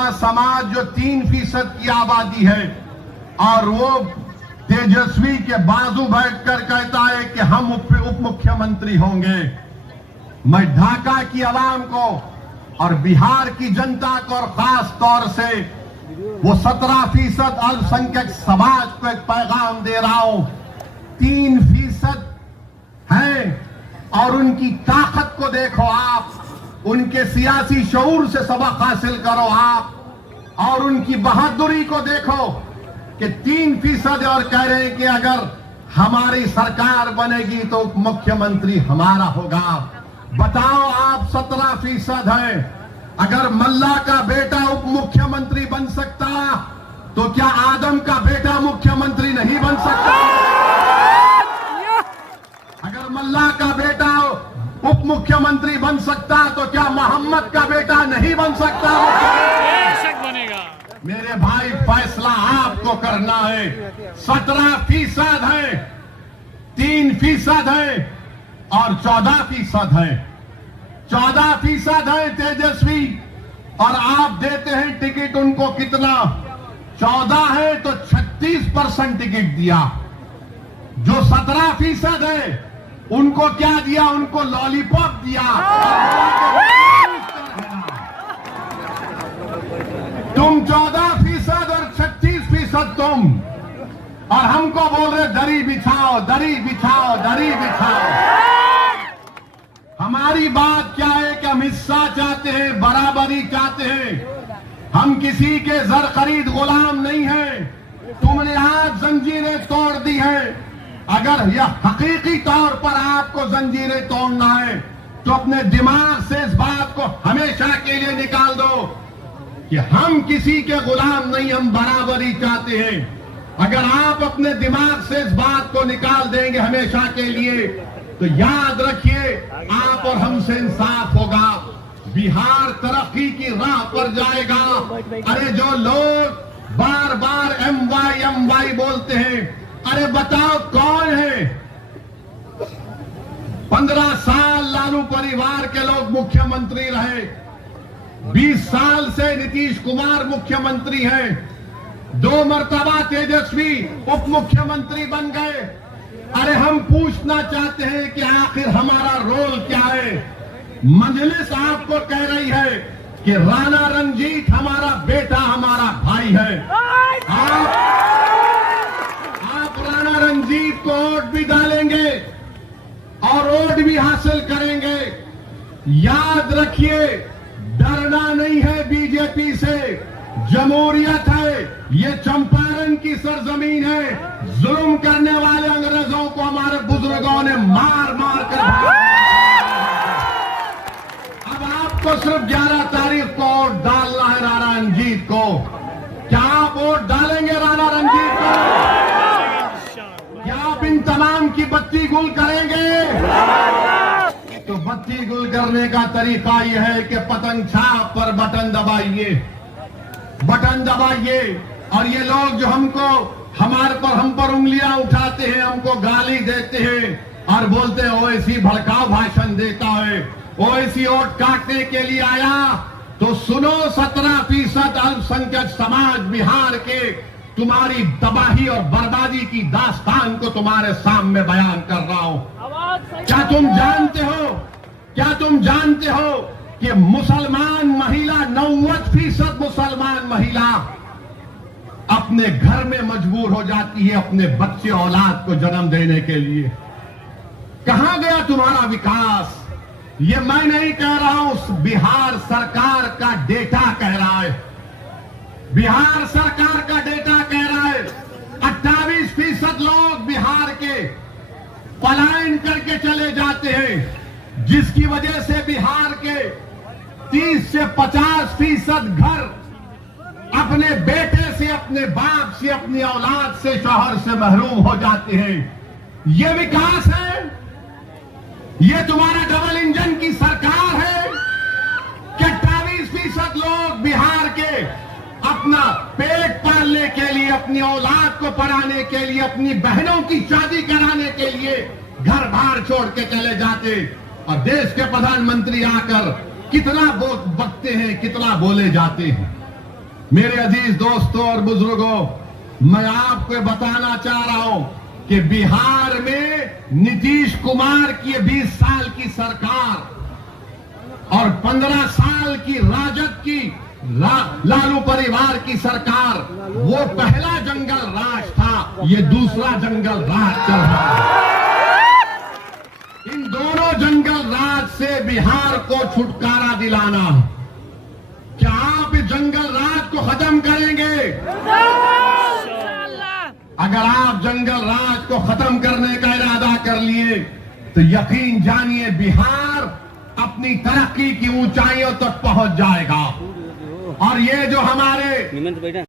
हमारा समाज जो 3% की आबादी है और वो तेजस्वी के बाजू बैठकर कहता है कि हम उप मुख्यमंत्री होंगे। मैं ढाका की आवाम को और बिहार की जनता को और खास तौर से वो 17% अल्पसंख्यक समाज को एक पैगाम दे रहा हूं। 3% है और उनकी ताकत को देखो आप, उनके सियासी शऊर से सबक हासिल करो आप, और उनकी बहादुरी को देखो कि 3% और कह रहे हैं कि अगर हमारी सरकार बनेगी तो उप मुख्यमंत्री हमारा होगा। बताओ आप 17% है, अगर मल्ला का बेटा उप मुख्यमंत्री बन सकता तो क्या आदम का बेटा मुख्यमंत्री नहीं बन सकता? अगर मल्ला का बेटा उप मुख्यमंत्री बन सकता तो क्या मोहम्मद का बेटा नहीं बन सकता? बनेगा। मेरे भाई फैसला आपको करना है। 17% है, 3% है और 14% है। 14% है तेजस्वी और आप देते हैं टिकट उनको कितना? 14 है तो 36% टिकट दिया। जो 17% है उनको क्या दिया? उनको लॉलीपॉप दिया। तुम 14% और 36% तुम, और हमको बोल रहे दरी बिछाओ, दरी बिछाओ, दरी बिछाओ। हमारी बात क्या है कि हम हिस्सा चाहते हैं, बराबरी चाहते हैं। हम किसी के जर खरीद गुलाम नहीं हैं। तुमने आज जंजीरें तोड़ दी हैं। अगर यह हकीकी तौर पर आपको जंजीरें तोड़ना है तो अपने दिमाग से इस बात को हमेशा के लिए निकाल दो कि हम किसी के गुलाम नहीं, हम बराबरी चाहते हैं। अगर आप अपने दिमाग से इस बात को निकाल देंगे हमेशा के लिए तो याद रखिए आप और हमसे इंसाफ होगा। बिहार तरक्की की राह पर जाएगा। अरे जो लोग बार बार MY बोलते हैं, अरे बताओ कौन है? 15 साल लालू परिवार के लोग मुख्यमंत्री रहे। 20 साल से नीतीश कुमार मुख्यमंत्री हैं। 2 मर्तबा तेजस्वी उप मुख्यमंत्री बन गए। अरे हम पूछना चाहते हैं कि आखिर हमारा रोल क्या है? मजलिस आपको कह रही है कि राणा रंजीत हमारा बेटा, हमारा भाई है। आप राणा रंजीत को वोट भी डालेंगे और वोट भी हासिल करेंगे। याद रखिए डरना नहीं है बीजेपी से। जमहूरियत है, ये चंपारण की सरजमीन है। जुल्म करने वाले अंग्रेजों को हमारे बुजुर्गों ने मार मार कर अब आपको सिर्फ 11 तारीख को वोट डालना है राणा रंजीत को। क्या आप वोट डालेंगे राणा रंजीत को? क्या आप इन तमाम की बत्ती गुल करेंगे? तो बत्ती गुल करने का तरीका यह है कि पतंग छाप पर बटन दबाइए, बटन दबाइए। और ये लोग जो हमको हम पर उंगलियां उठाते हैं, हमको गाली देते हैं और बोलते हैं ओवैसी भड़काऊ भाषण देता है, ओवैसी वोट काटने के लिए आया। तो सुनो 17% अल्पसंख्यक समाज बिहार के तुम्हारी तबाही और बर्बादी की दास्तान को तुम्हारे सामने बयान कर रहा हूं। क्या तुम जानते हो कि मुसलमान महिला 90% मुसलमान महिला अपने घर में मजबूर हो जाती है अपने बच्चे औलाद को जन्म देने के लिए। कहां गया तुम्हारा विकास? ये मैं नहीं कह रहा हूं, बिहार सरकार का डेटा कह रहा है। बिहार सरकार का डेटा कह रहा है 28% लोग बिहार के पलायन करके चले जाते हैं, जिसकी वजह से बिहार के 30 से 50% घर अपने बेटे से, अपने बाप से, अपनी औलाद से, शौहर से महरूम हो जाते हैं। ये विकास है? ये तुम्हारा डबल इंजन की सरकार है कि 28% लोग बिहार के अपना पेट पालने के लिए, अपनी औलाद को पढ़ाने के लिए, अपनी बहनों की शादी कराने के लिए घर बार छोड़ के चले जाते, और देश के प्रधानमंत्री आकर कितना बकते हैं, कितना बोले जाते हैं। मेरे अजीज दोस्तों और बुजुर्गों, मैं आपको ये बताना चाह रहा हूं कि बिहार में नीतीश कुमार की 20 साल की सरकार और 15 साल की राजद की लालू परिवार की सरकार, वो पहला जंगल राज था, ये दूसरा जंगल राज चल रहा है। इन दोनों जंगल राज से बिहार को छुटकारा दिलाना। क्या आप इस जंगल राज को खत्म करेंगे? अगर आप जंगल राज को खत्म करने का इरादा कर लिए तो यकीन जानिए बिहार अपनी तरक्की की ऊंचाइयों तक पहुंच जाएगा। और ये जो हमारे